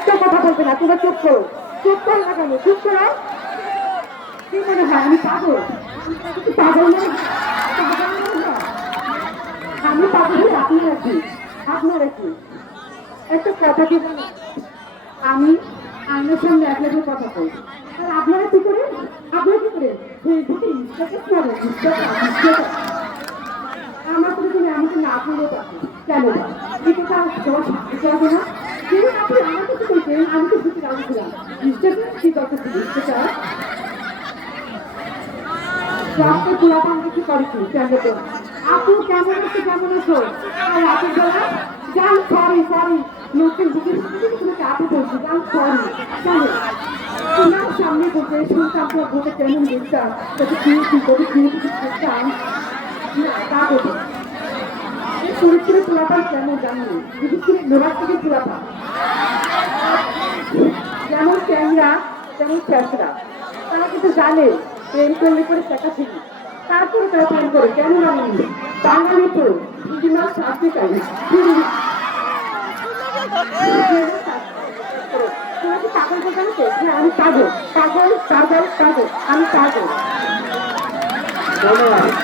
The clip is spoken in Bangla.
একটা কথা বলবে না তোমরা চুপ করো চুপ করো না কেন চুপ করো। কি মনে হয়, আমি আমি কি মনে হয়? আমি পাগল আপনি রাখি আপনারা কি একটা কথা কি? আমি আইনের সামনে এক লেগে কথা আর আপনারা কি করেন? আপনারা কি করেন? আমার কোনো আমাকে না থাকি কেন এটা তোমার সাথে না। কেন আপনি আমার কাছে বলছেন আমি তো বুঝতে রাজি ছিলাম ইচ্ছাটা কি দরকার ছিল ইচ্ছাটা রাস্তায় খোলাপান কিছু করেছি কেন তো আপু কেমন আছো কেমন আছো সামনে তোমার বলতে শুনতাম তো ভোটে কেমন দেখতাম তোকে কি কি তোকে কি কি করতাম না তা বলব চরিত্রের খোলাপান কেমন জানি বিশেষ করে লোহার থেকে খোলাপান যেমন ক্যাংরা তেমন চ্যাংরা তারা কিন্তু জানে, প্রেম করলে করে টাকা থেকে তারপরে তারা প্রেম করে, কেন জানেনি বাঙালি তো হিন্দি মাস শাস্তি চাই আমি পাগল। পাগল পাগল পাগল। আমি পাগল।